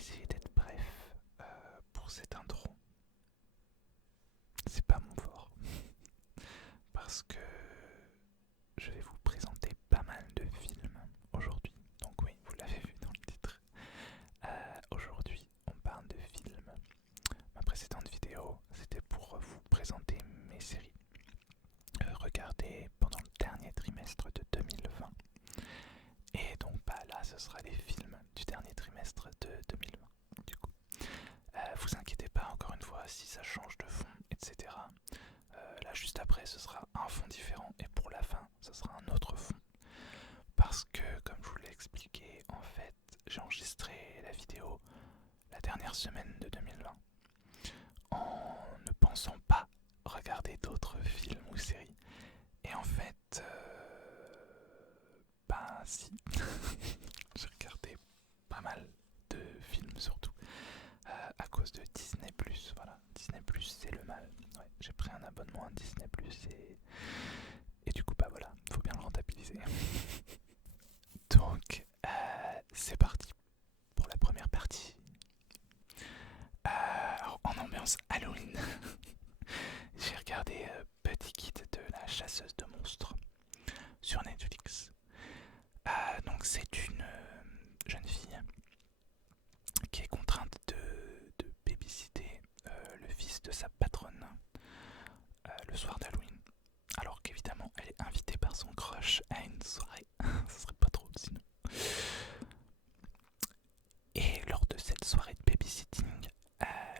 essayer d'être bref pour cette intro. C'est pas mon fort. Parce que je vais vous présenter pas mal de films aujourd'hui. Donc oui, vous l'avez vu dans le titre. Aujourd'hui, on parle de films. Ma précédente vidéo, c'était pour vous présenter mes séries. Regardez pendant le dernier trimestre de 2020. Et donc là, ce sera les films du dernier trimestre de 2020. Du coup, vous inquiétez pas encore une fois si ça change de fond, etc. Là, juste après, ce sera un fond différent. Et pour la fin, ce sera un autre fond. Parce que, comme je vous l'ai expliqué, en fait, j'ai enregistré la vidéo la dernière semaine de 2020 en ne pensant pas regarder d'autres films ou séries. Et en fait, ben si, j'ai regardé pas mal de films surtout à cause de Disney+. Voilà, Disney+, c'est le mal. Ouais, j'ai pris un abonnement à Disney+, et du coup, bah voilà, faut bien le rentabiliser. Donc, c'est parti pour la première partie. En ambiance Halloween, j'ai regardé Petit Guide de la chasseuse de monstres sur Netflix. Donc c'est une jeune fille qui est contrainte de babysitter le fils de sa patronne le soir d'Halloween. Alors qu'évidemment elle est invitée par son crush à une soirée. Ce serait pas drôle sinon. Et lors de cette soirée de babysitting,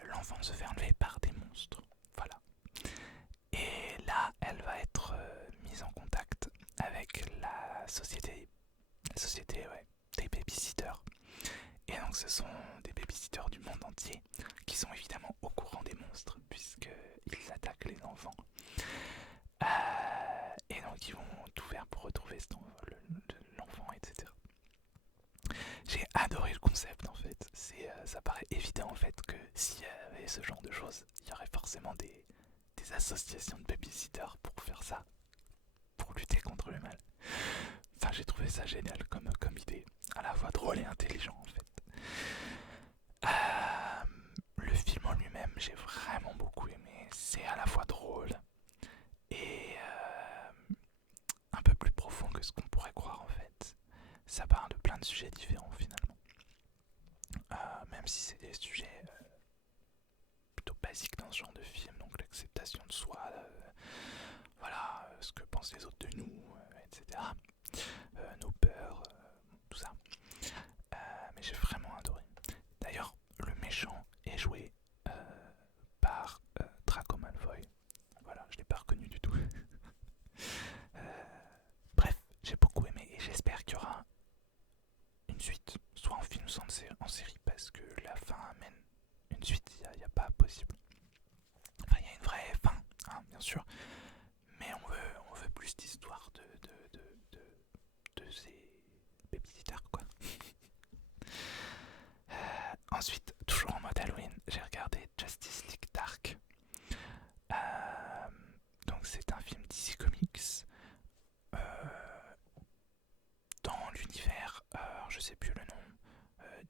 l'enfant se fait enlever par des monstres. Voilà. Et là, elle va être mise en contact avec la société ouais, des babysitters. Et donc ce sont des babysitters du monde entier qui sont évidemment au courant des monstres puisqu'ils attaquent les enfants. Et donc ils vont tout faire pour retrouver l'enfant, etc. J'ai adoré le concept en fait. Ça paraît évident en fait que s'il y avait ce genre de choses, il y aurait forcément des associations de babysitters pour faire ça, pour lutter contre le mal. Enfin, j'ai trouvé ça génial comme idée, à la fois drôle et intelligent en fait. Le film en lui-même, j'ai vraiment beaucoup aimé. C'est à la fois drôle et un peu plus profond que ce qu'on pourrait croire en fait. Ça parle de plein de sujets différents finalement. Même si c'est des sujets plutôt basiques dans ce genre de film, donc l'acceptation de soi, voilà, ce que pensent les autres de nous, etc. Nos peurs, tout ça. Mais j'ai vraiment adoré. D'ailleurs, le méchant est joué par Draco Malfoy. Voilà, je l'ai pas reconnu du tout. Bref, j'ai beaucoup aimé et j'espère qu'il y aura une suite, soit en film, soit en série, parce que la fin amène une suite, il n'y a pas possible. Enfin, il y a une vraie fin, hein, bien sûr, mais on veut plus d'histoire de ces babysitters, quoi. Ensuite, toujours en mode Halloween, j'ai regardé Justice League Dark. Donc c'est un film DC Comics dans l'univers, je sais plus le nom,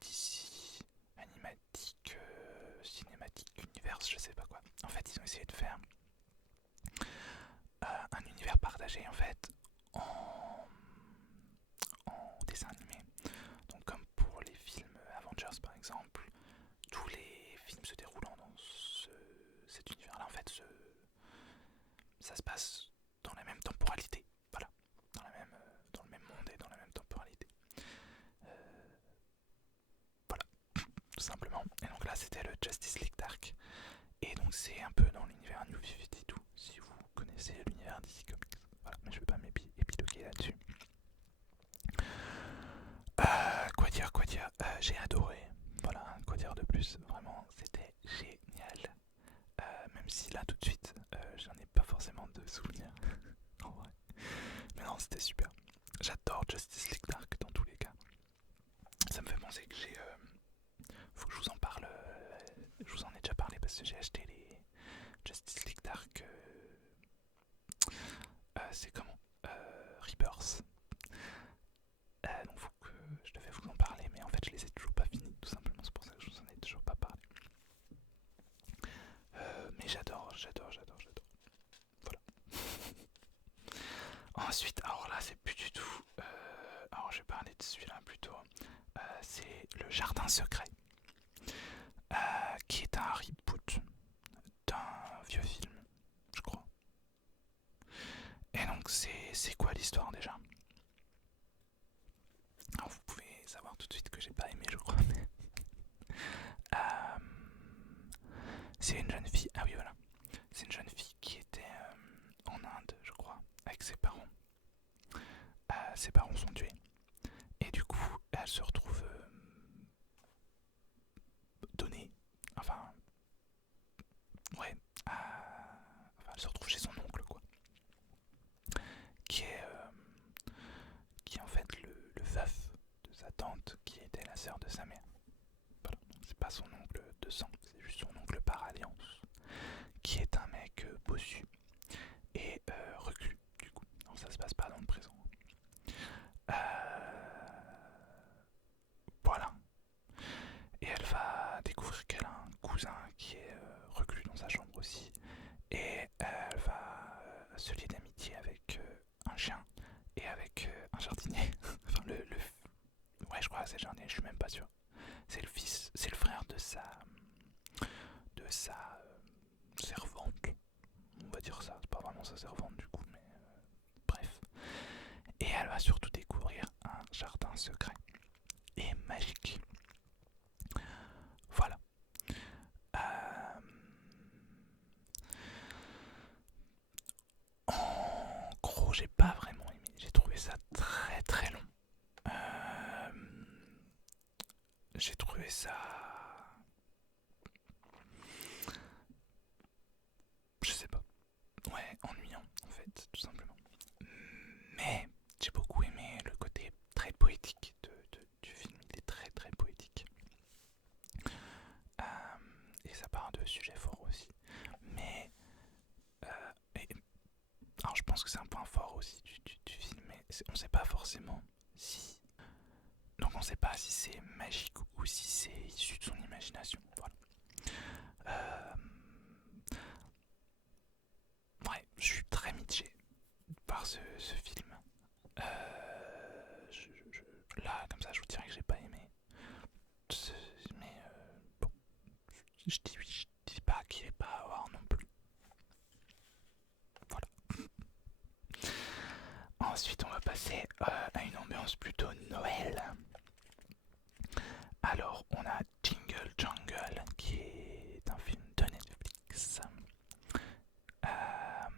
DC Animatic, Cinématique Universe, je sais pas quoi. En fait, ils ont essayé de faire un univers partagé en fait en dessin animé. Donc comme pour les films Avengers par exemple, tous les films se déroulant dans cet univers-là, en fait, ça se passe dans la même temporalité. Voilà, dans le même monde et dans la même temporalité. Voilà, tout simplement. Et donc là, c'était le Justice League Dark. Et donc c'est un peu dans l'univers New 52, si vous connaissez l'univers DC Comics. Voilà, mais je ne vais pas m'épiloguer là-dessus. Quoi dire, j'ai adoré. Voilà, quoi dire de plus, vraiment, c'était génial. Même si là, tout de suite, j'en ai pas forcément de souvenirs, en vrai. Mais non, c'était super. J'adore Justice League Dark dans tous les cas. Ça me fait penser que faut que je vous en parle. Je vous en ai déjà parlé parce que j'ai acheté les Justice League Dark. C'est comment Rebirth. Donc faut que je devais vous en parler, mais en fait je les ai toujours pas finis, tout simplement, c'est pour ça que je Ensuite, alors là, c'est plus du tout. Alors, je vais parler de celui-là plutôt. C'est Le Jardin Secret, qui est un reboot d'un vieux film, je crois. Et donc, c'est quoi l'histoire déjà? Alors, vous pouvez savoir tout de suite que j'ai pas aimé, je crois. Euh, c'est une jeune fille. Ah oui, voilà. C'est une jeune fille qui était en Inde, je crois, avec ses parents. Ses parents sont tués. Et du coup, elle se retrouve donnée. Enfin, ouais. Enfin, elle se retrouve chez son oncle, quoi. Qui est, qui est en fait le veuf de sa tante, qui était la sœur de sa mère. Voilà. Donc, c'est pas son oncle de sang, c'est juste son oncle par alliance. Qui est un mec bossu et reclus, du coup. Donc, ça se passe pas dans le présent. Voilà. Et elle va découvrir qu'elle a un cousin qui est reclus dans sa chambre aussi. Et elle va se lier d'amitié avec un chien et avec un jardinier. Enfin, ouais, je crois que c'est le jardinier, je suis même pas sûr. C'est le fils, c'est le frère de sa servante. On va dire ça, c'est pas vraiment sa servante du coup, mais bref. Et elle va surtout découvrir un jardin secret et magique. Voilà. Euh, En gros, j'ai pas vraiment aimé. J'ai trouvé ça très très long. Euh, j'ai trouvé ça, je sais pas, ouais, ennuyant en fait, tout simplement. Mais j'ai beaucoup aimé le côté très poétique du film. Il est très très poétique. Et ça part de sujets forts aussi. Mais et, alors je pense que c'est un point fort aussi du film, mais on sait pas forcément si. Donc on sait pas si c'est magique ou si c'est issu de son imagination. Voilà. Euh, ouais, je suis très mitigé par ce film. Là, comme ça, je vous dirais que j'ai pas aimé. Mais bon, je dis pas qu'il est pas à voir non plus. Voilà. Ensuite, on va passer à une ambiance plutôt Noël. Alors, on a Jingle Jungle, qui est un film de Netflix. Euh,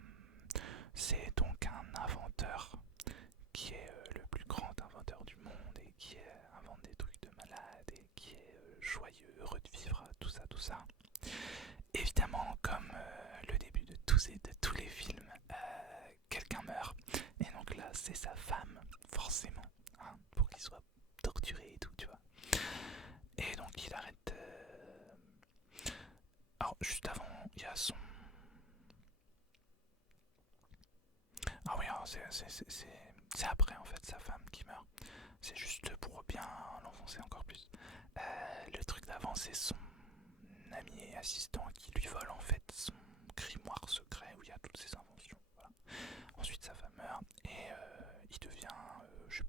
c'est donc un inventeur qui est le plus grand inventeur du monde et qui invente des trucs de malade et qui est joyeux, heureux de vivre, tout ça, tout ça. Évidemment, comme le début de tous les films, quelqu'un meurt. Et donc là, c'est sa femme, forcément, hein, pour qu'il soit torturé et tout, tu vois. Et donc il arrête. Alors, juste avant, il y a son. Ah oui, c'est après en fait sa femme qui meurt. C'est juste pour bien l'enfoncer encore plus. Le truc d'avant, c'est son ami et assistant qui lui vole en fait son grimoire secret où il y a toutes ses inventions. Voilà. Ensuite, sa femme meurt et il devient, je sais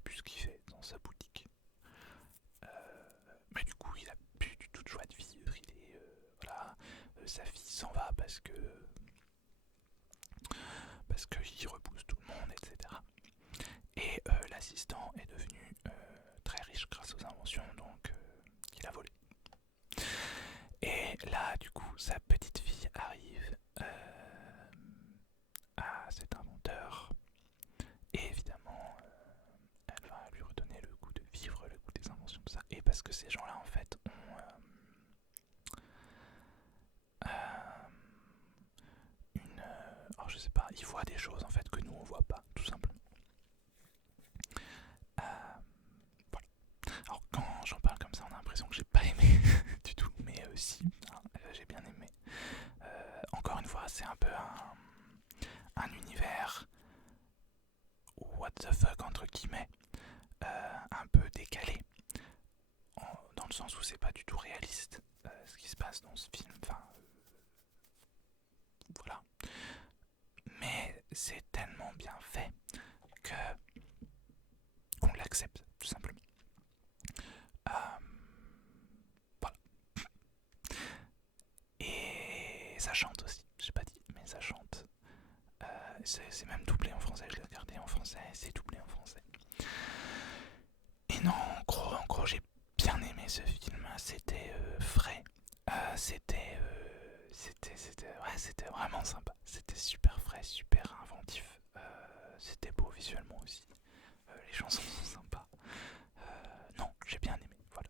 plus ce qu'il fait dans sa boutique. Mais du coup, il a plus du tout de joie de vivre. Il est, voilà, sa fille s'en va parce qu'il repousse tout le monde, etc. Et l'assistant est devenu très riche grâce aux inventions donc qu'il a volées. Et là, du coup, sa petite fille arrive à cet inventeur. Et évidemment, elle va lui redonner le goût de vivre, le goût des inventions, tout ça. Et parce que ces gens-là, en fait, ont alors je sais pas, ils voient des choses en fait que nous on voit pas, tout simplement. Voilà. Alors quand j'en parle comme ça, on a l'impression que j'ai pas aimé du tout, mais si, hein, j'ai bien aimé. Encore une fois, c'est un peu un univers what the fuck entre guillemets, un peu décalé, dans le sens où c'est pas du tout réaliste ce qui se passe dans ce film. Enfin, voilà. Mais c'est tellement bien fait c'est même doublé en français, je l'ai regardé en français, c'est doublé en français. Et non, en gros j'ai bien aimé ce film, c'était frais, c'était vraiment sympa, c'était super frais, super inventif, c'était beau visuellement aussi, les chansons sont sympas, non, j'ai bien aimé, voilà.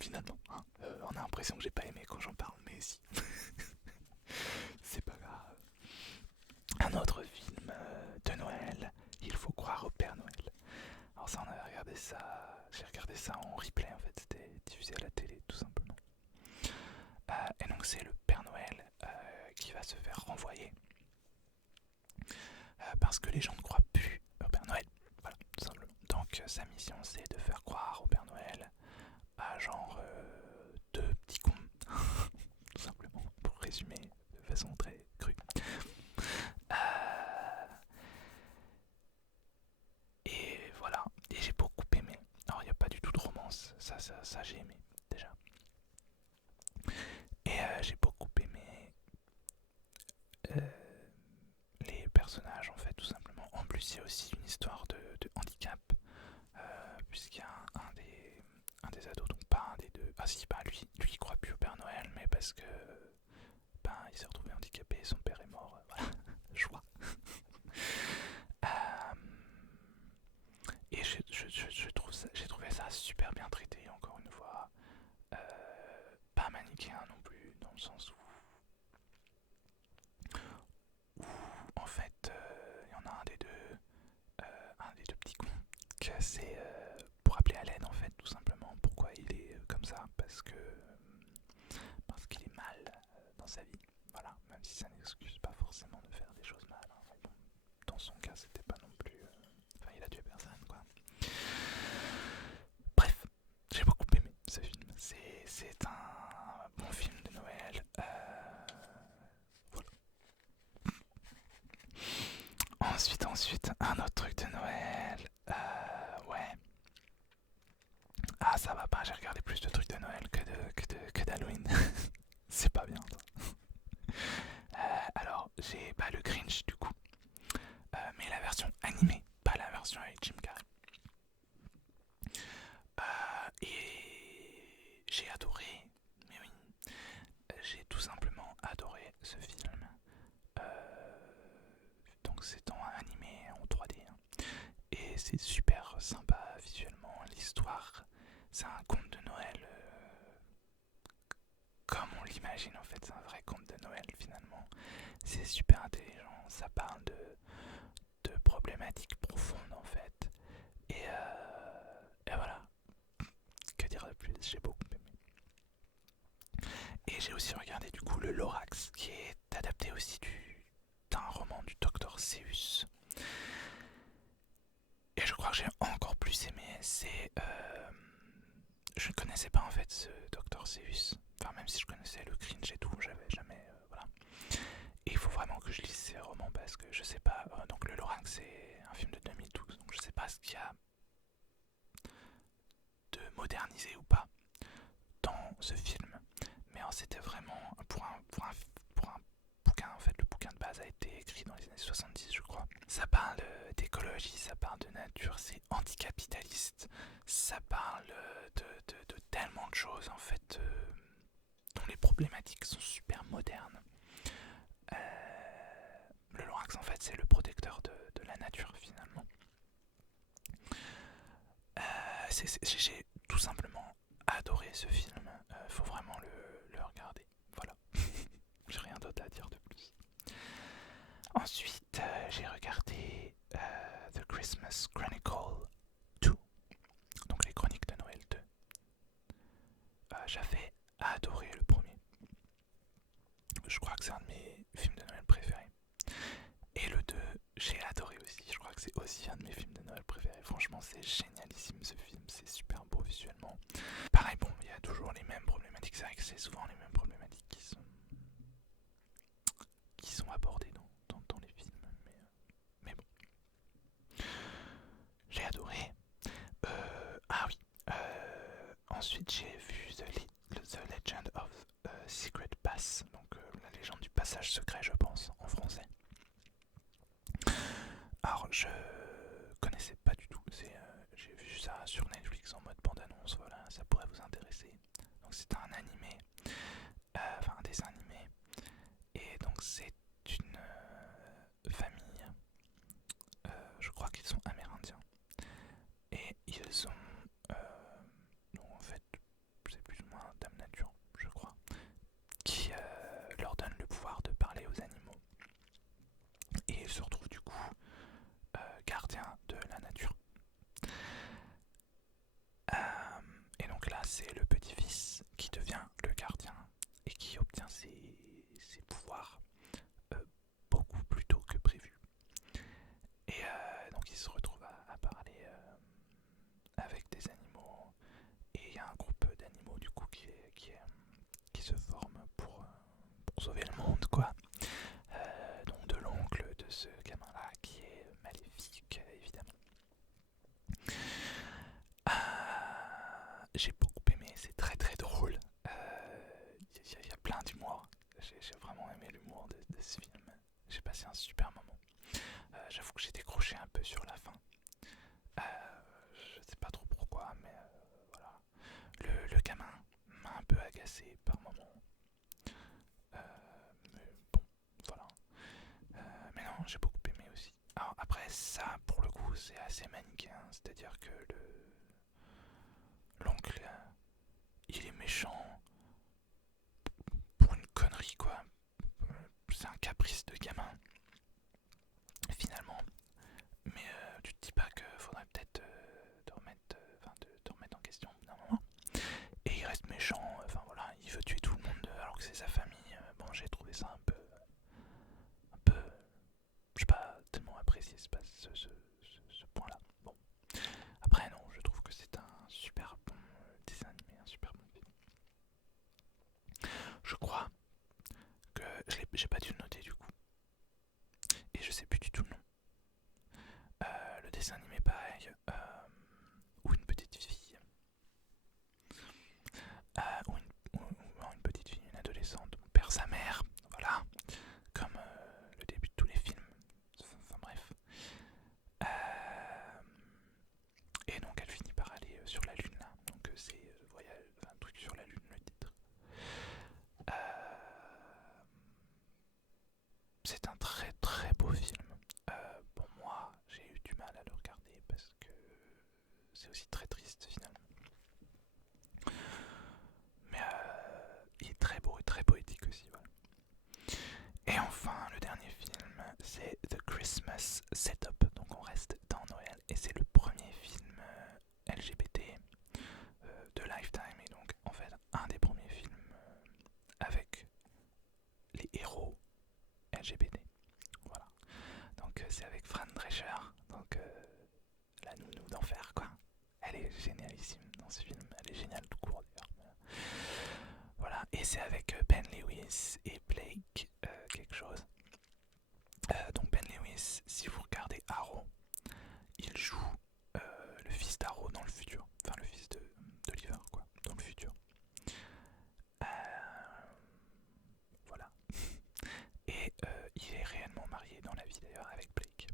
Finalement, hein, on a l'impression que j'ai pas aimé quand j'en parle, mais si, c'est pas grave. Un autre film de Noël, Il faut croire au Père Noël. Alors ça, j'ai regardé ça en replay en fait, c'était diffusé à la télé tout simplement. Et donc c'est le Père Noël qui va se faire renvoyer parce que les gens ne croient plus au Père Noël, voilà, tout simplement. Donc sa mission c'est de faire croire au Père Noël à genre deux petits cons, tout simplement, pour résumer de façon très crue. Et voilà, et j'ai beaucoup aimé. Alors il n'y a pas du tout de romance, ça j'ai aimé déjà. Et j'ai beaucoup aimé les personnages en fait tout simplement. En plus il y a aussi une histoire de handicap, puisqu'il y a un des ados, donc pas un des deux. Ah si, bah lui il croit plus au Père Noël, mais parce que il s'est retrouvé handicapé, son père est mort, voilà, choix. Et j'ai trouvé ça super bien traité, encore une fois. Pas manichéen non plus, dans le sens où en fait, il y en a un des deux petits cons, que c'est pour appeler à l'aide en fait, tout simplement. Pourquoi il est comme ça? Parce qu'il est mal dans sa vie. Voilà, même si ça n'excuse pas forcément de faire des choses mal. Hein. Bon, dans son cas, c'était pas non plus. Enfin, il a tué personne, quoi. Bref, j'ai beaucoup aimé ce film. C'est un bon film de Noël. Voilà. Ensuite, un autre truc de Noël. Ouais. Ah, ça va pas, j'ai regardé plus de trucs de Noël que d'Halloween. C'est pas bien, ça. Alors, j'ai le Grinch, du coup. Mais la version animée, pas la version avec Jim Carrey. Et j'ai adoré, mais oui, j'ai tout simplement adoré ce film. Donc c'est en animé en 3D, hein. Et c'est super sympa visuellement. L'histoire, c'est un conte de Noël comme on l'imagine en fait, c'est un vrai conte de Noël finalement. C'est super intelligent, ça parle de problématiques profondes en fait. Et voilà, que dire de plus, j'ai beaucoup aimé. Et j'ai aussi regardé du coup le Lorax, qui est adapté aussi d'un roman du Docteur Seuss. Et je crois que j'ai encore plus aimé, je ne connaissais pas en fait ce Docteur Seuss. Enfin, même si je connaissais le Grinch et tout, j'avais jamais. Voilà. Et il faut vraiment que je lise ces romans parce que je sais pas. Donc, le Lorax, c'est un film de 2012, donc je sais pas ce qu'il y a de modernisé ou pas dans ce film. Mais c'était vraiment pour un bouquin, en fait, le bouquin de base a été écrit dans les années 70, je crois. Ça parle d'écologie, ça parle de nature, c'est anticapitaliste, ça parle de tellement de choses, en fait, dont les problématiques sont super modernes. Le Lorax, en fait, c'est le protecteur de la nature, finalement. J'ai tout simplement adoré ce film. Faut vraiment le regarder. Voilà. J'ai rien d'autre à dire de plus. Ensuite, j'ai regardé The Christmas Chronicle 2. Donc les chroniques de Noël 2. J'avais adoré le premier. Je crois que c'est un de mes films de Noël préférés. Et le 2, j'ai adoré aussi. Je crois que c'est aussi un de mes films de Noël préférés. Franchement, c'est génialissime ce film. C'est super beau visuellement. Pareil, bon, il y a toujours les mêmes problématiques. C'est vrai que c'est souvent les mêmes problématiques qui sont abordées dans les films. Mais bon. J'ai adoré. Ah oui. Ensuite, j'ai vu The Legend of Secret Pass. Donc, la légende du passage secret, je pense, en français. Alors, je connaissais pas du tout. J'ai vu ça sur Netflix en mode bande-annonce. Voilà, ça pourrait vous intéresser. Donc, c'est un animé, enfin un dessin animé. Et donc, c'est une famille. Je crois qu'ils sont amérindiens. Et ils ont. Donc, en fait, c'est plus ou moins Dame Nature, je crois, qui leur donne le pouvoir de parler aux animaux. Et ils se retrouvent du coup gardiens de la nature. Et donc là, c'est le petit-fils qui devient le gardien et qui obtient ses pouvoirs beaucoup plus tôt que prévu. Et donc il se retrouve à parler avec des animaux. Et il y a un groupe d'animaux du coup qui se forme pour sauver le monde, quoi. Donc de l'oncle de ce gamin-là qui est maléfique, évidemment. J'ai beaucoup aimé, c'est très très drôle. Il y a plein d'humour. J'ai vraiment aimé l'humour de ce film. J'ai passé un super moment. J'avoue que j'ai décroché un peu sur la fin. Je sais pas trop pourquoi, mais voilà. Le gamin m'a un peu agacé par moments. Mais bon, voilà. Mais non, j'ai beaucoup aimé aussi. Alors après, ça, pour le coup, c'est assez manichéen. C'est-à-dire que l'oncle, il est méchant pour une connerie, quoi. C'est un caprice de gamin, finalement. Mais tu te dis pas qu'il faudrait peut-être te remettre en question d'un moment. Et il reste méchant, enfin voilà, il veut tuer tout le monde alors que c'est sa famille. Bon, j'ai trouvé ça un peu, je sais pas, tellement apprécié ce point-là. Bon, après non, je trouve que c'est un super bon dessin animé, un super bon film. Je crois que j'ai pas dû le noter du coup, et je sais plus du tout le nom. Le dessin animé pareil, ou une petite fille, ou une petite fille, une adolescente, perd sa mère, voilà, comme le début de tous les films. Enfin bref. Euh, et donc elle finit par aller sur la lune là. Donc c'est voyage, un truc sur la lune le titre. Euh, c'est un très très beau film. Pour moi, j'ai eu du mal à le regarder parce que c'est aussi très triste finalement. Mais il est très beau et très poétique aussi. Voilà. Et enfin, le dernier film, c'est The Christmas Setup. Donc on reste dans Noël et c'est le premier film LGBT de Lifetime. Et donc en fait, un des premiers films avec les héros LGBT. Voilà. Donc c'est avec Fran Drescher. Donc la nounou d'enfer, quoi. Elle est génialissime dans ce film. Elle est géniale tout court d'ailleurs. Voilà. Et c'est avec Ben Lewis et Blake quelque chose. Donc Ben Lewis, si vous regardez Arrow, il joue le fils d'Arrow dans le futur. Enfin le fils d'Oliver, quoi, dans le futur. Euh, voilà. Et il est réellement marié dans la vie d'ailleurs avec Blake.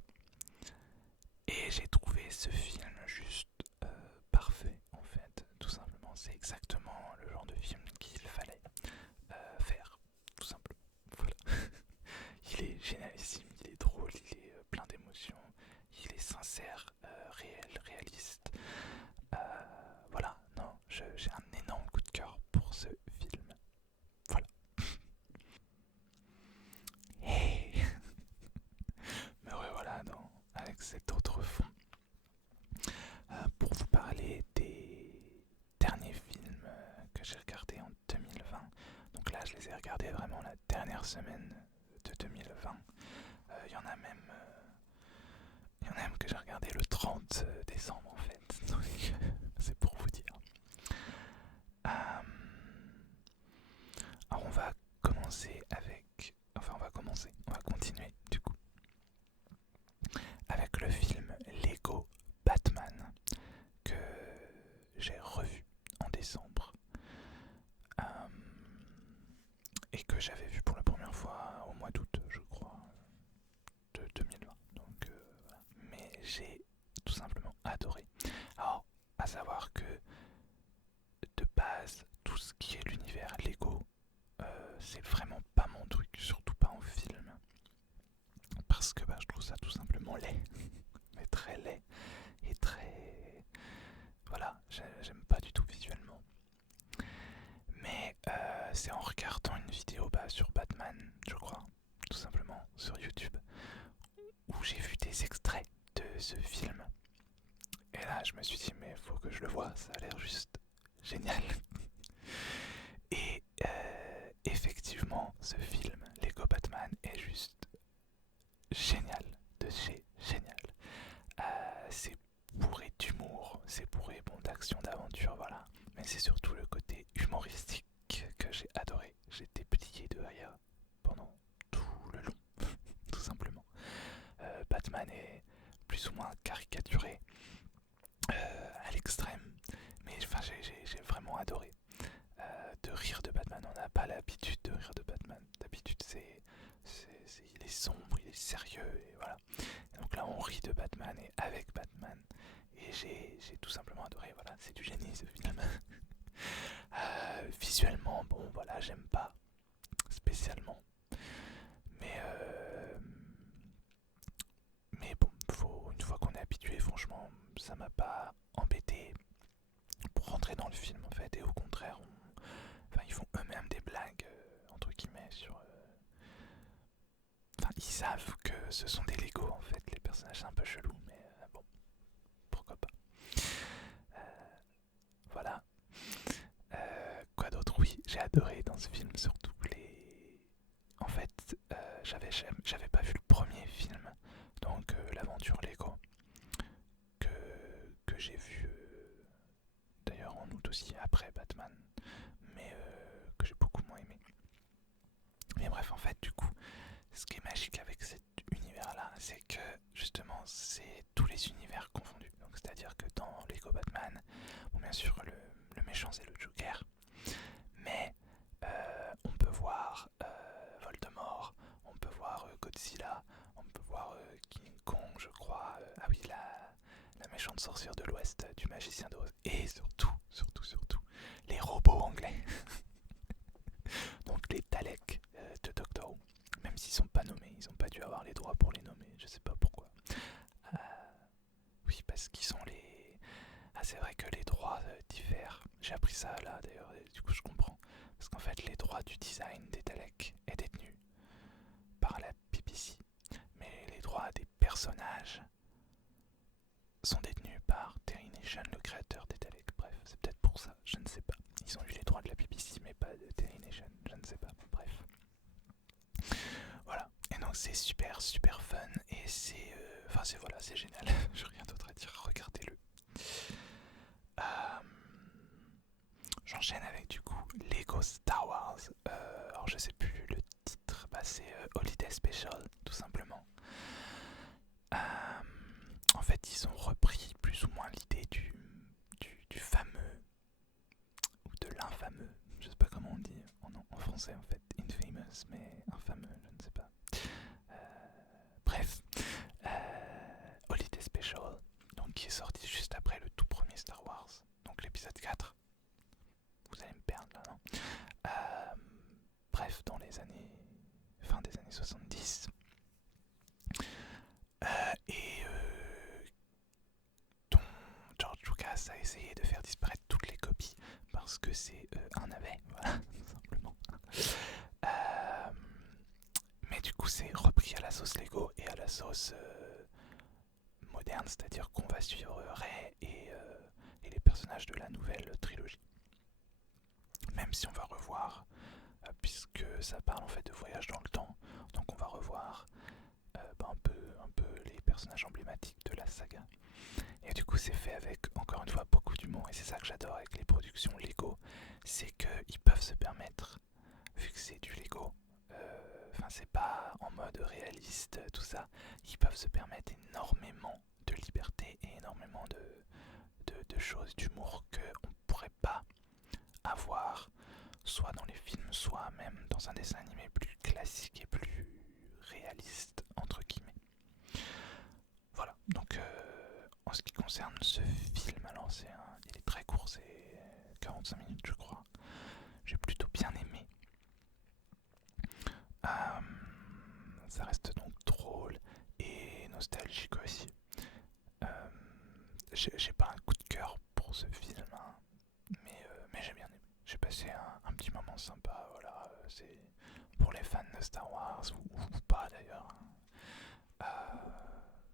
Et j'ai trouvé ce film juste parfait en fait, tout simplement. C'est exactement le genre de film qu'il fallait faire, tout simplement. Voilà. Il est génialissime, il est drôle, il est plein d'émotions, il est sincère, réel, réaliste. Voilà, non, j'ai un énorme coup de cœur pour ce film. Voilà. Hey. Mais ouais, voilà, avec cet autre fond, pour vous parler des derniers films que j'ai regardés en 2020. Donc là, je les ai regardés vraiment la dernière semaine de 2020. Il y en a même que j'ai regardé le 30 décembre en fait. Donc c'est pour vous dire. Euh, alors on va commencer avec... Enfin on va continuer du coup avec le film Lego Batman que j'ai revu en décembre euh, et que j'avais vu pour la première fois au mois d'août, je crois, de 2020. Donc voilà. sur YouTube où j'ai vu des extraits de ce film. Et là, je me suis dit, mais faut que je le voie, ça a l'air juste génial. Et effectivement, ce film, Lego Batman, est juste génial, de chez génial. C'est bourré d'humour, c'est bourré d'action, d'aventure, voilà. Mais c'est surtout le côté humoristique que j'ai adoré. J'étais plié de rire pendant tout le long, tout simplement. Batman est plus ou moins caricaturé à l'extrême, mais enfin, j'ai vraiment adoré de rire de Batman. On n'a pas l'habitude de rire de Batman. D'habitude, il est sombre, il est sérieux, et voilà. Et donc là, on rit de Batman et avec Batman. Et j'ai tout simplement adoré. Voilà, c'est du génie ce film. Visuellement, bon, voilà, j'aime pas spécialement. Mais bon, une fois qu'on est habitué, franchement, ça m'a pas embêté pour rentrer dans le film en fait. Et au contraire, ils font eux-mêmes des blagues, entre guillemets, sur. Enfin, ils savent que ce sont des Lego en fait. Les personnages, c'est un peu chelou, mais bon, pourquoi pas. Voilà. Quoi d'autre? Oui, j'ai adoré dans ce film, surtout les. En fait, j'avais pas vu le premier film, donc l'aventure Lego, que, que j'ai vu d'ailleurs en août aussi, après Batman, mais que j'ai beaucoup moins aimé. Mais bref, en fait, du coup, ce qui est magique avec cet univers-là, c'est que justement, c'est tous les univers confondus. Donc, c'est-à-dire que dans Lego Batman, bon, bien sûr, le méchant c'est le Joker, mais on peut voir Voldemort, on peut voir Godzilla, on peut voir King Kong, je crois. Ah oui, la méchante sorcière de l'Ouest, du magicien d'Oz, et surtout, les robots anglais. Donc les Daleks de Doctor Who, même s'ils sont pas nommés, ils ont pas dû avoir les droits pour les nommer, je sais pas pourquoi. Oui, parce qu'ils sont les. Ah, c'est vrai que les droits diffèrent. J'ai appris ça là d'ailleurs, et du coup je comprends. Parce qu'en fait, les droits du design des Daleks est détenu par la BBC, mais les droits des personnages sont détenus par Terry Nation, le créateur des Daleks. Bref, c'est peut-être pour ça, je ne sais pas. Ils ont eu les droits de la BBC, mais pas de Terry Nation, je ne sais pas. Bref. Voilà. Et donc c'est super fun et c'est. Enfin, c'est génial. J'ai rien d'autre à dire. Regardez-le. J'enchaîne avec du coup Lego Star Wars. Alors je sais plus le titre, c'est Holiday Special tout simplement. En fait ils ont repris plus ou moins l'idée du fameux ou de l'infameux, je sais pas comment on dit en français en fait, infamous, mais infameux, je ne sais pas. Bref, Holiday Special, donc qui est sorti juste après le tout premier Star Wars, donc l'épisode 4. Vous allez me perdre là, non? Bref, dans les années. Fin des années 70. Dont George Lucas a essayé de faire disparaître toutes les copies parce que c'est un navet, voilà, tout simplement. Mais du coup, c'est repris à la sauce Lego et à la sauce moderne, c'est-à-dire qu'on va suivre Rey et les personnages de la nouvelle trilogie. Même si on va revoir, puisque ça parle en fait de voyage dans le temps, donc on va revoir un peu les personnages emblématiques de la saga. Et du coup c'est fait avec encore une fois beaucoup d'humour, et c'est ça que j'adore avec les productions Lego, c'est qu'ils peuvent se permettre, vu que c'est du Lego, c'est pas en mode réaliste tout ça, ils peuvent se permettre énormément de liberté et énormément de choses, d'humour qu'on pourrait pas avoir soit dans les films, soit même dans un dessin animé plus classique et plus réaliste, entre guillemets. Voilà, donc en ce qui concerne ce film, alors il est très court, c'est 45 minutes je crois. J'ai plutôt bien aimé. Ça reste donc drôle et nostalgique aussi. J'ai pas un coup de cœur pour ce film, hein, mais j'ai bien aimé. J'ai passé un petit moment sympa, voilà. C'est pour les fans de Star Wars ou pas, pas d'ailleurs.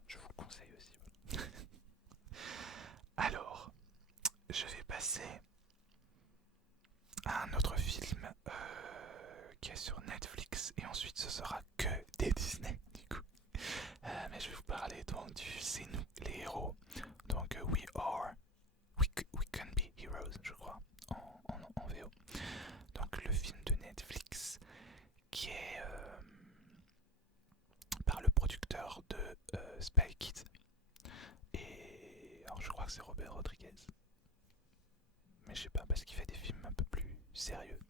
Je vous le conseille aussi. Alors, je vais passer à un autre film qui est sur Netflix et ensuite ce sera que des Disney du coup. Mais je vais vous parler donc du C'est nous les héros. Donc We Can Be Heroes, je crois, en VO. Donc le film de Netflix qui est par le producteur de Spy Kids. Et alors je crois que c'est Robert Rodriguez. Mais je sais pas, parce qu'il fait des films un peu plus sérieux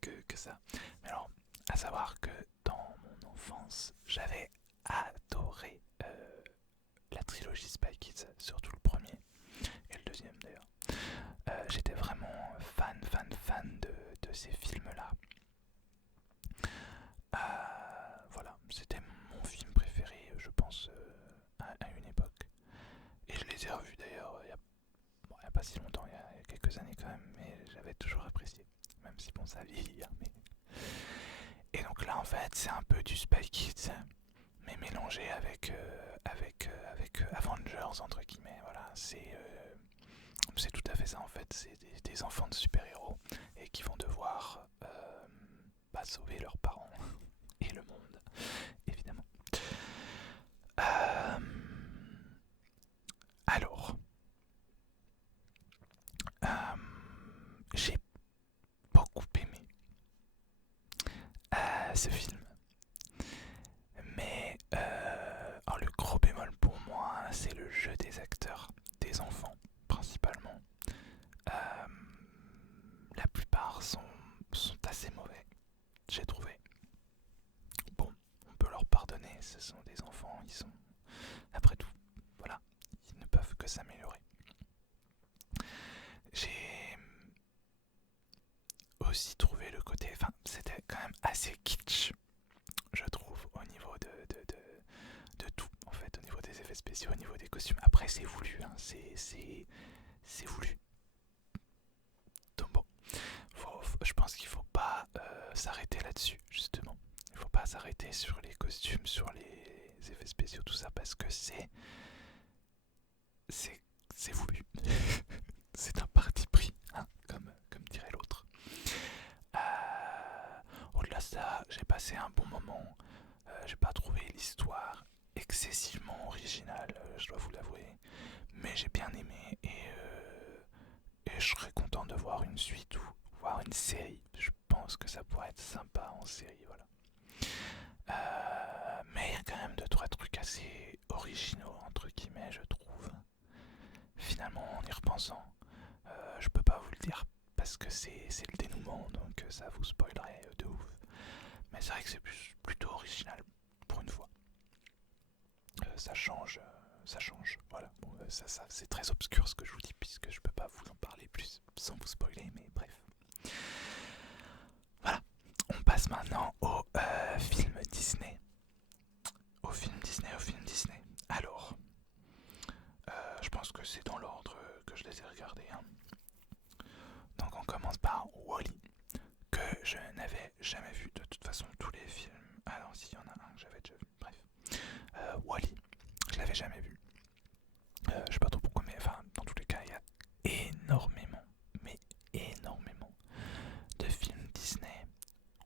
que ça. Mais alors, à savoir que dans mon enfance, j'avais adoré la trilogie Spy Kids, surtout le premier et le deuxième d'ailleurs. J'étais vraiment fan de ces films-là. Voilà, c'était mon film préféré, je pense, à une époque. Et je les ai revus d'ailleurs il y a pas si longtemps, il y a quelques années quand même, mais j'avais toujours apprécié. Même si bon, ça vieillit, hein, mais... Et donc là, en fait, c'est un peu du Spy Kids, mais mélangé avec Avengers, entre guillemets. Voilà, c'est tout à fait ça, en fait. C'est des enfants de super-héros et qui vont devoir sauver leurs parents et le monde, évidemment. Alors, j'ai beaucoup aimé ce film. Mais alors le gros bémol pour moi, c'est le jeu des acteurs, des enfants principalement. La plupart sont assez mauvais, j'ai trouvé. Bon, on peut leur pardonner, ce sont des enfants, ils sont... Après tout, voilà, ils ne peuvent que s'améliorer. J'ai aussi trouvé le côté... Enfin, c'était quand même assez kitsch, je trouve, au niveau de tout, en fait, au niveau des effets spéciaux, au niveau des costumes. Après, c'est voulu, hein, c'est voulu. Donc bon, je pense qu'il faut pas s'arrêter là-dessus, justement. Il faut pas s'arrêter sur les costumes, sur les effets spéciaux, tout ça, parce que c'est voulu. C'est un parti pris, hein, comme dirait l'autre. Au-delà de ça, j'ai passé un bon moment. J'ai pas trouvé l'histoire excessivement originale, je dois vous l'avouer, mais j'ai bien aimé et je serais content de voir une suite ou voir une série. Je pense que ça pourrait être sympa en série, voilà. Mais il y a quand même 2-3 trucs assez originaux, entre guillemets, je trouve. Finalement, en y repensant, je peux pas vous le dire parce que c'est le dénouement, donc ça vous spoilerait de ouf. Mais c'est vrai que c'est plutôt original pour une fois. Ça change, voilà. Bon, ça c'est très obscur ce que je vous dis puisque je peux pas vous en parler plus sans vous spoiler, mais bref. Voilà, on passe maintenant au film Disney. Au film Disney. Alors, je pense que c'est dans l'ordre que je les ai regardés. Hein. Donc on commence par Wall-E, que je n'avais jamais vu de toute façon tous les films. Ah non, s'il y en a un que j'avais déjà vu, bref. Wall-E, je l'avais jamais vu. Je sais pas trop pourquoi, mais enfin, dans tous les cas, il y a énormément de films Disney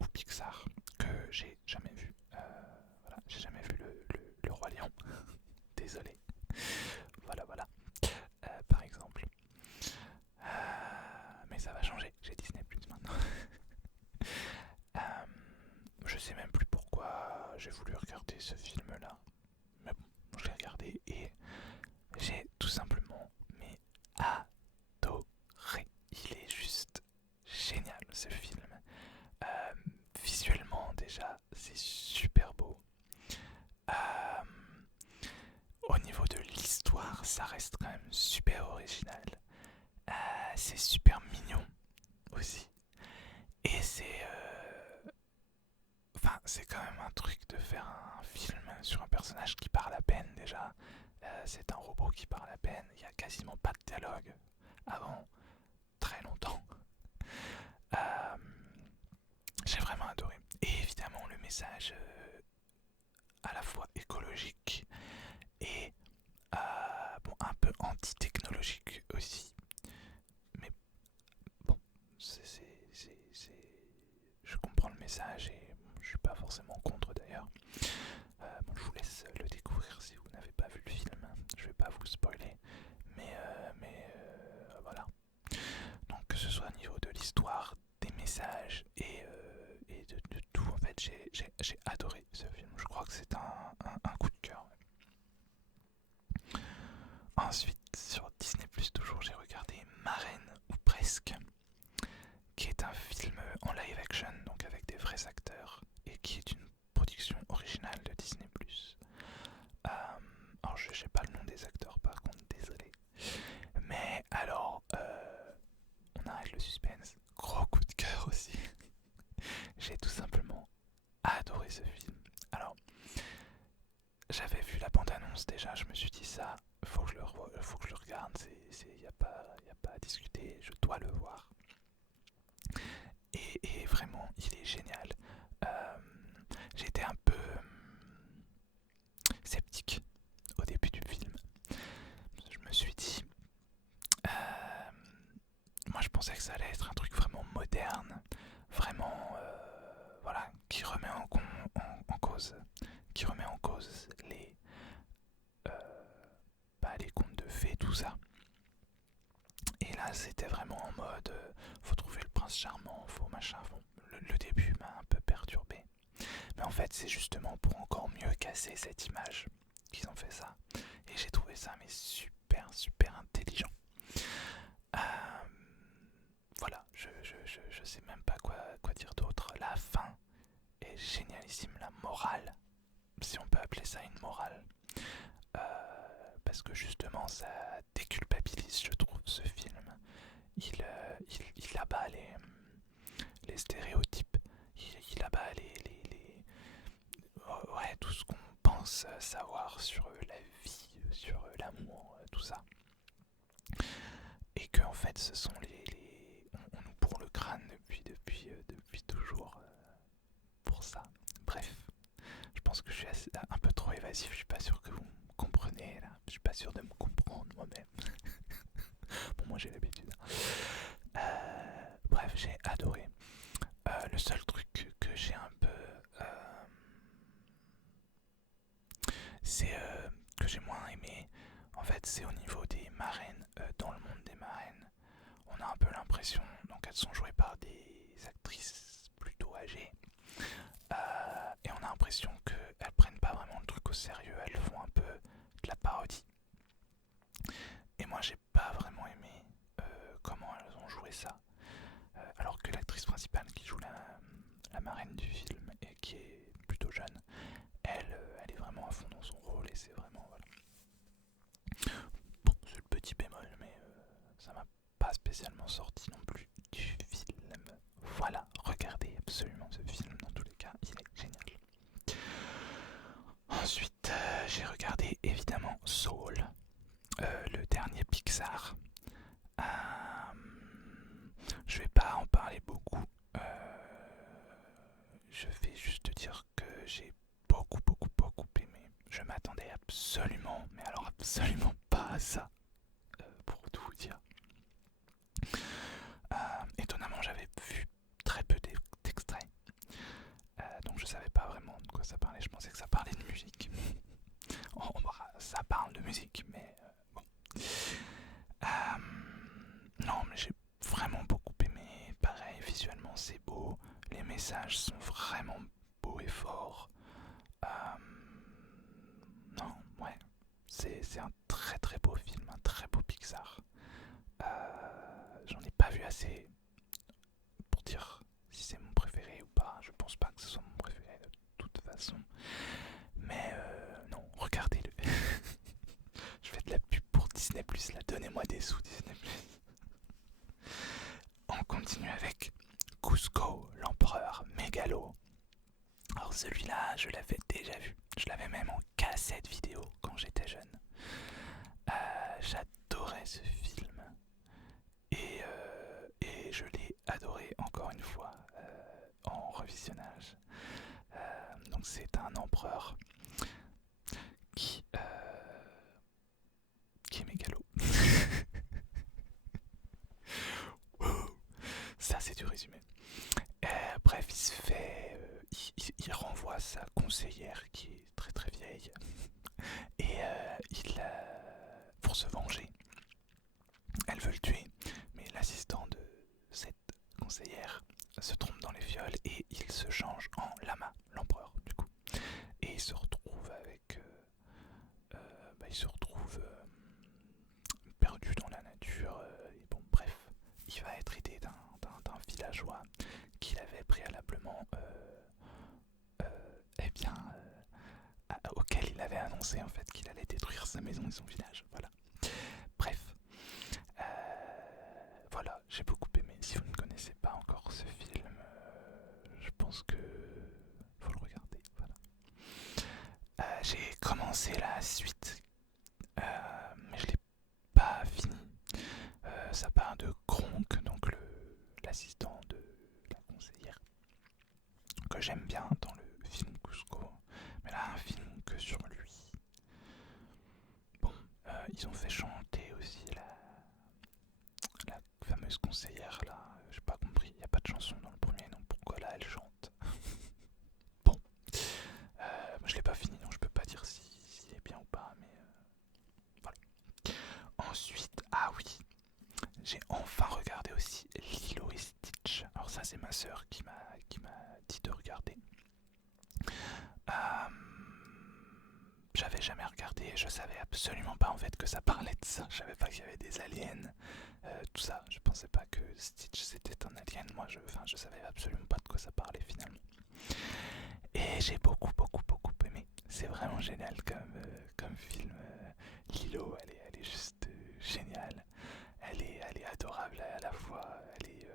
ou Pixar que j'ai jamais vu. Voilà, j'ai jamais vu le Roi Lion. Désolé. Voilà. Par exemple. Mais ça va changer, j'ai Disney Plus maintenant. Je sais même plus pourquoi j'ai voulu regarder ce film-là. Mais bon, je l'ai regardé et j'ai tout simplement adoré. Il est juste génial ce film. Visuellement déjà, c'est super beau. Au niveau de l'histoire, ça reste quand même super original. C'est super mignon aussi. Et c'est quand même un truc de faire un film sur un personnage qui parle à peine déjà. C'est un robot qui parle à peine. Il n'y a quasiment pas de dialogue avant très longtemps. J'ai vraiment adoré. Et évidemment, le message à la fois écologique et bon, un peu anti-technologique aussi. Mais bon, je comprends le message et bon, je suis pas forcément contre d'ailleurs. Bon, je vous laisse le découvrir si vous n'avez pas vu le film. Je vais pas vous spoiler, mais voilà. Donc que ce soit au niveau de l'histoire, des messages et de tout, en fait, j'ai adoré ce film. Je crois que c'est un coup de cœur. Ensuite, sur Disney+, toujours, j'ai regardé Marraine, ou presque, qui est un film en live action, donc avec des vrais acteurs, et qui est une production originale de Disney+. Alors, je sais pas le nom des acteurs, par contre, désolé. Mais alors, on arrête le suspense. Gros coup de cœur aussi. J'ai tout simplement adoré ce film. Alors, j'avais vu la bande-annonce déjà, je me suis dit ça, faut que je le regarde, y a pas à discuter, je dois le voir. Et vraiment, il est génial. J'étais un peu sceptique au début du film. Je me suis dit, moi je pensais que ça allait être un truc vraiment moderne, vraiment, voilà, qui remet en cause les contes de fées, tout ça. Et là, c'était vraiment en mode, faut trouver le prince charmant, faut machin. Bon, le début m'a un peu perturbé. Mais en fait, c'est justement pour encore mieux casser cette image qu'ils ont fait ça. Et j'ai trouvé ça mais super intelligent. Voilà, je sais même pas quoi dire d'autre. La fin est génialissime, la morale, si on peut appeler ça une morale. Parce que justement, ça déculpabilise, je trouve, ce film. Il abat les stéréotypes, il abat ouais, tout ce qu'on pense savoir sur la vie, sur l'amour, tout ça. Et que en fait, ce sont on nous bourre le crâne depuis toujours pour ça. Bref, je pense que je suis un peu trop évasif, je suis pas sûr que vous me comprenez là, je suis pas sûr de me comprendre moi-même. Bon, moi j'ai l'habitude. Bref, j'ai adoré. Le seul truc que j'ai un peu que j'ai moins aimé, en fait, c'est au niveau des marraines. Dans le monde des marraines, on a un peu l'impression, donc elles sont jouées par des actrices plutôt âgées, et on a l'impression qu'elles prennent pas vraiment le truc au sérieux, elles font un peu de la parodie. Et moi, j'ai pas vraiment aimé comment elles ont joué ça. Alors que l'actrice principale qui joue la marraine du film et qui est plutôt jeune, elle est vraiment à fond dans son rôle et c'est vraiment, voilà. Bon, c'est le petit bémol, mais ça m'a pas spécialement sorti non plus du film. Voilà, regardez absolument ce film, dans tous les cas, il est génial. Ensuite, j'ai regardé évidemment Soul, le dernier Pixar. Je vais pas en parler beaucoup. Je vais juste dire que j'ai beaucoup aimé. Je m'attendais absolument, mais alors absolument pas à ça, pour tout vous dire. Étonnamment, j'avais vu très peu d'extraits, donc je savais pas vraiment de quoi ça parlait. Je pensais que ça parlait de musique. Ça parle de musique, mais bon. Non, mais j'ai vraiment beaucoup aimé. Pareil, visuellement c'est beau, les messages sont vraiment beaux et forts. Non, ouais, c'est un très beau film, un très beau Pixar. J'en ai pas vu assez pour dire si c'est mon préféré ou pas. Je pense pas que ce soit mon préféré de toute façon. Mais non, regardez-le. Je fais de la pub pour Disney+, là, donnez-moi des sous Disney+. On continue avec Cusco, l'empereur mégalo. Alors celui-là, je l'avais déjà vu. Je l'avais même en cassette vidéo quand j'étais jeune. J'adorais ce film. Et je l'ai adoré encore une fois en revisionnage. c'est un empereur qui est mégalo. Ça c'est du résumé. Bref, il se fait, il renvoie sa conseillère qui est très très vieille et pour se venger, elle veut le tuer, mais l'assistant de cette conseillère se trompe dans les fioles et il se change en lama, l'empereur du coup, et il se retrouve avec, il se retrouve perdu dans la nature. Et bon, bref, il va être aidé d'un villageois qu'il avait préalablement auquel il avait annoncé en fait qu'il allait détruire sa maison et son village. Voilà. Bref, voilà, j'ai beaucoup aimé. Si vous ne connaissez pas encore ce film, je pense que faut le regarder. Voilà. J'ai commencé la suite, mais je l'ai pas fini. Ça part de Kronk, donc l'assistant de la conseillère, que j'aime bien dans le film Cusco, mais là un film que sur lui. Bon, ils ont fait chanter aussi la fameuse conseillère là, j'ai pas compris, il n'y a pas de chanson dans le premier, donc pourquoi là elle chante? Bon, moi je l'ai pas fini, donc je peux pas dire si est bien ou pas, mais voilà. Ensuite, ah oui, j'ai enfin regardé aussi Lilo et Stitch. Alors ça c'est ma sœur qui m'a dit de regarder. J'avais jamais regardé, je savais absolument pas en fait que ça parlait de ça. Je savais pas qu'il y avait des aliens, tout ça. Je pensais pas que Stitch c'était un alien. Moi, je savais absolument pas de quoi ça parlait finalement. Et j'ai beaucoup aimé. C'est vraiment génial comme film. Lilo, elle est juste géniale. Elle est adorable à la fois. Elle est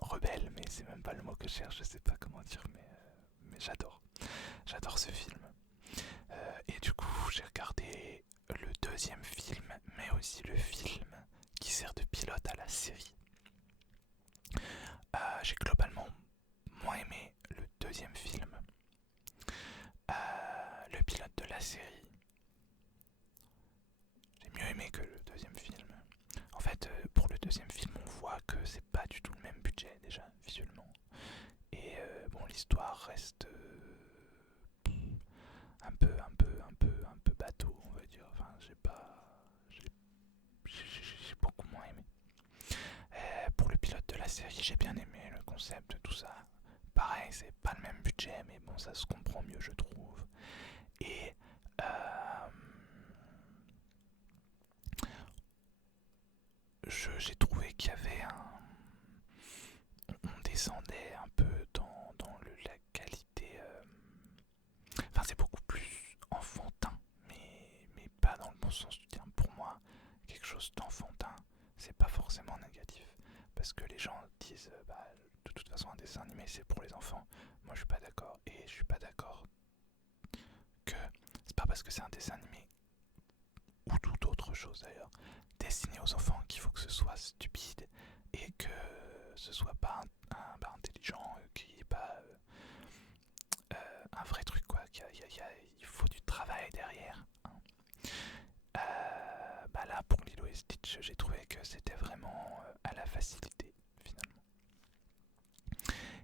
rebelle, mais c'est même pas le mot que je cherche. Je sais pas comment dire, mais j'adore. J'adore ce film. Et du coup, j'ai regardé le deuxième film, mais aussi le film qui sert de pilote à la série. J'ai globalement moins aimé le deuxième film. Le pilote de la série, j'ai mieux aimé que le deuxième film. En fait, pour le deuxième film, on voit que c'est pas du tout le même budget déjà, visuellement. Et bon, l'histoire reste un peu bateau, on va dire. Enfin, j'ai beaucoup moins aimé. Pour le pilote de la série, j'ai bien aimé le concept, tout ça. Pareil, c'est pas le même budget, mais bon, ça se comprend mieux, je trouve. Et j'ai trouvé qu'il y avait on descendait un peu dans la qualité. Enfin, c'est beaucoup plus enfantin, mais pas dans le bon sens du terme. Pour moi, quelque chose d'enfantin, c'est pas forcément négatif. Parce que les gens disent, de toute façon, un dessin animé, c'est pour les enfants. Moi, je suis pas d'accord. Et je suis pas d'accord que c'est pas parce que c'est un dessin animé, ou toute autre chose d'ailleurs, destiné aux enfants, qu'il faut que ce soit stupide et que ce soit pas intelligent, qu'il n'y ait pas un vrai truc quoi. Il faut du travail derrière. Hein. Là pour Lilo et Stitch, j'ai trouvé que c'était vraiment à la facilité finalement.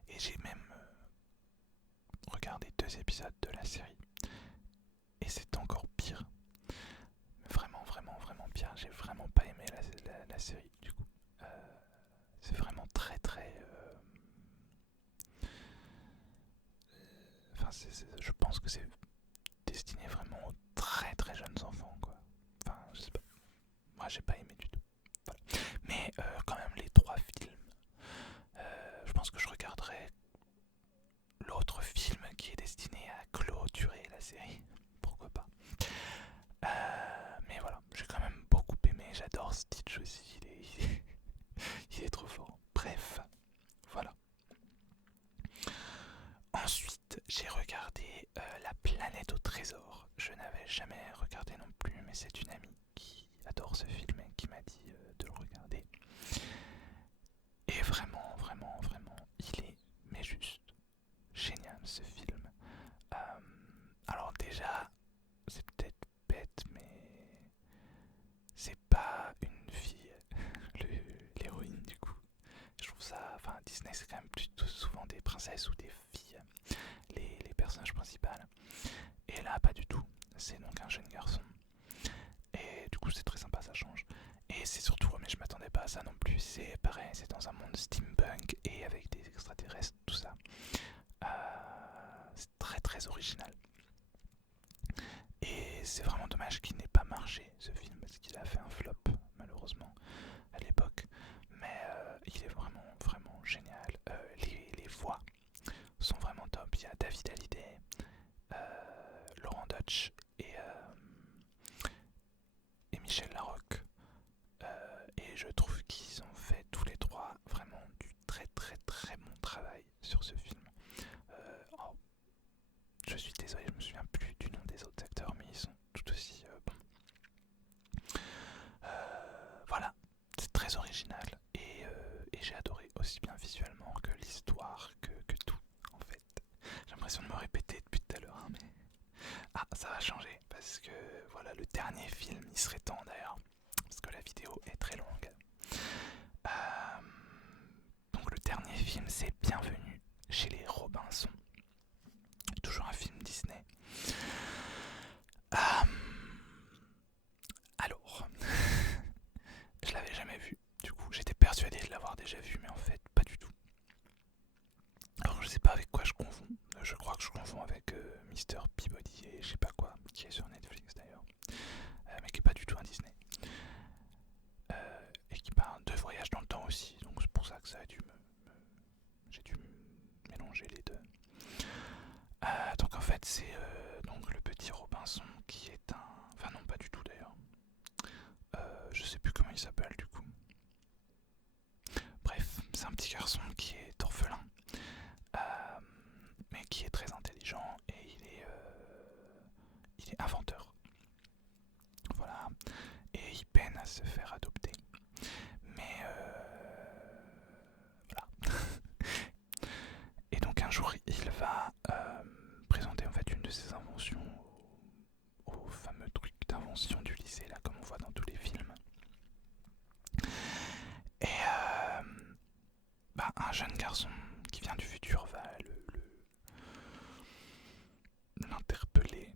Et j'ai même regardé 2 épisodes de la série et c'est encore pire. Vraiment pire. J'ai vraiment pas aimé la série du coup. C'est vraiment très enfin, je pense que c'est destiné vraiment aux très jeunes enfants quoi. Enfin, je sais pas. Moi, j'ai pas aimé du tout. Voilà. Mais quand même, les 3 films, je pense que je regarderai l'autre film qui est destiné à clôturer la série. Pourquoi pas. Mais voilà, j'ai quand même beaucoup aimé. J'adore Stitch aussi. Il est trop fort. Bref, voilà. Ensuite, j'ai regardé La planète au trésor. Je n'avais jamais regardé non plus, mais c'est une amie qui adore ce film et qui m'a dit de le regarder. Et vraiment, il est mais juste génial. ce film. Alors déjà, c'est peut-être bête, mais c'est pas une fille, l'héroïne du coup. Je trouve ça, enfin Disney c'est quand même plutôt souvent des princesses ou des filles, les personnages principaux. Et là pas du tout, c'est donc un jeune garçon. Et du coup c'est très sympa, ça change. Et c'est surtout, mais je m'attendais pas à ça non plus, c'est pareil, c'est dans un monde steampunk et avec des extraterrestres, tout ça. C'est très très original. Et c'est vraiment dommage qu'il n'ait pas marché ce film parce qu'il a fait un flop malheureusement à l'époque. Mais il est vraiment vraiment génial. Les voix sont vraiment top. Il y a David Hallyday, Laurent Dutch et Michel Larocque. Et je trouve qu'ils ont fait tous les trois vraiment du très très très bon travail sur ce film. Oh, je suis désolé, je me souviens plus du nom des autres acteurs, mais ils sont tout aussi bons. Voilà, c'est très original et j'ai adoré aussi bien visuellement que l'histoire, que tout en fait. J'ai l'impression de me répéter depuis tout à l'heure, hein, mais... Ah, ça va changer parce que voilà, le dernier film, il serait temps d'ailleurs, parce que la vidéo est très longue. Donc le dernier film, c'est Bienvenue chez les Robinson. Toujours un film Disney. Alors, je l'avais jamais vu. Du coup, j'étais persuadé de l'avoir déjà vu, mais en fait, pas du tout. Alors, je sais pas avec quoi je confonds. Je crois que je confonds avec Mr. Peabody et je sais pas quoi, qui est sur Netflix d'ailleurs, mais qui est pas du tout un Disney. Et qui parle de voyage dans le temps aussi, donc c'est pour ça que ça a dû j'ai dû mélanger les deux. Donc en fait, c'est donc le petit Robinson qui est un... Enfin non, pas du tout d'ailleurs. Je sais plus comment il s'appelle du coup. Bref, c'est un petit garçon qui est orphelin, mais qui est très intelligent et il est inventeur. Voilà. Et il peine à se faire adopter. Mais voilà. Et donc un jour, il va présenter en fait une de ses inventions au fameux truc d'invention du lycée, là, comme on voit dans tous les films. Et un jeune garçon qui vient du futur va l'interpeller.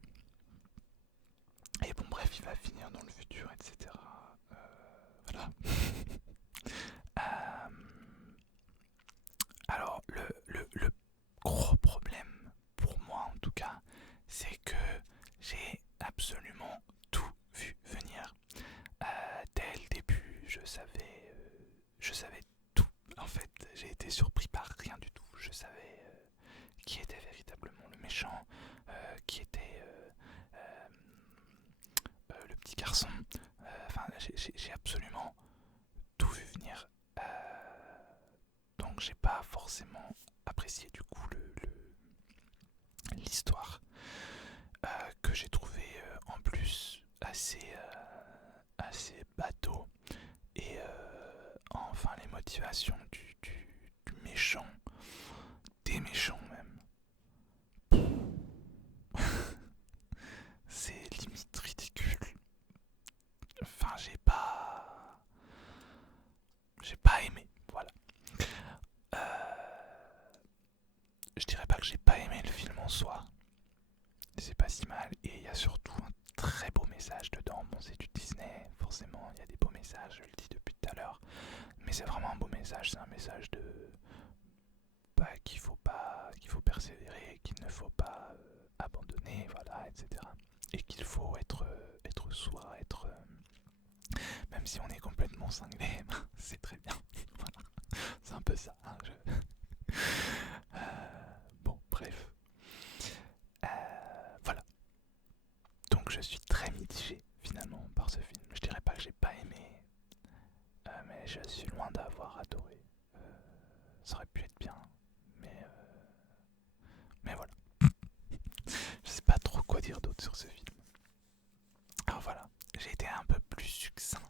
Et bon, bref, il va finir dans le futur, etc. Voilà. Alors, le gros problème, pour moi en tout cas, c'est que j'ai absolument tout vu venir. Dès le début, je savais tout. En fait, j'ai été surpris par rien du tout. Je savais qui était véritablement le méchant, qui était le petit garçon. Enfin, j'ai absolument tout vu venir. Donc, j'ai pas forcément apprécié du coup l'histoire que j'ai trouvé en plus assez bateau et enfin les motivations du méchant, des méchants même, c'est limite ridicule. Enfin j'ai pas aimé, voilà. Je dirais pas que j'ai pas aimé le film en soi, c'est pas si mal, et il y a surtout un très beau message dedans. Bon, c'est du Disney, forcément, il y a des beaux messages, je le dis depuis tout à l'heure, mais c'est vraiment un beau message. C'est un message de qu'il faut persévérer, qu'il ne faut pas abandonner, voilà, etc. Et qu'il faut être soi, même si on est complètement cinglé, c'est très bien. Voilà. C'est un peu ça. Hein, bon, bref. Voilà. Donc je suis très mitigé finalement par ce film. Je dirais pas que j'ai pas aimé, mais je suis loin d'avoir adoré. Ça aurait pu être bien, mais voilà. Je sais pas trop quoi dire d'autre sur ce film. Alors voilà, j'ai été un peu plus succinct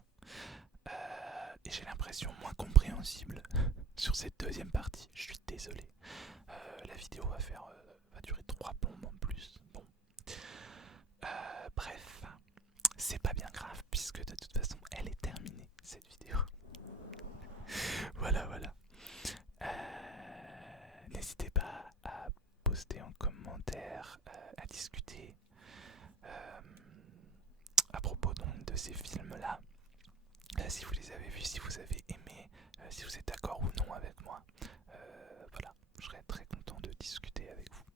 et j'ai l'impression moins compréhensible sur cette deuxième partie. Je suis désolé. La vidéo va rajouter en commentaire, à discuter à propos donc de ces films-là. Si vous les avez vus, si vous avez aimé, si vous êtes d'accord ou non avec moi. Voilà, je serais très content de discuter avec vous.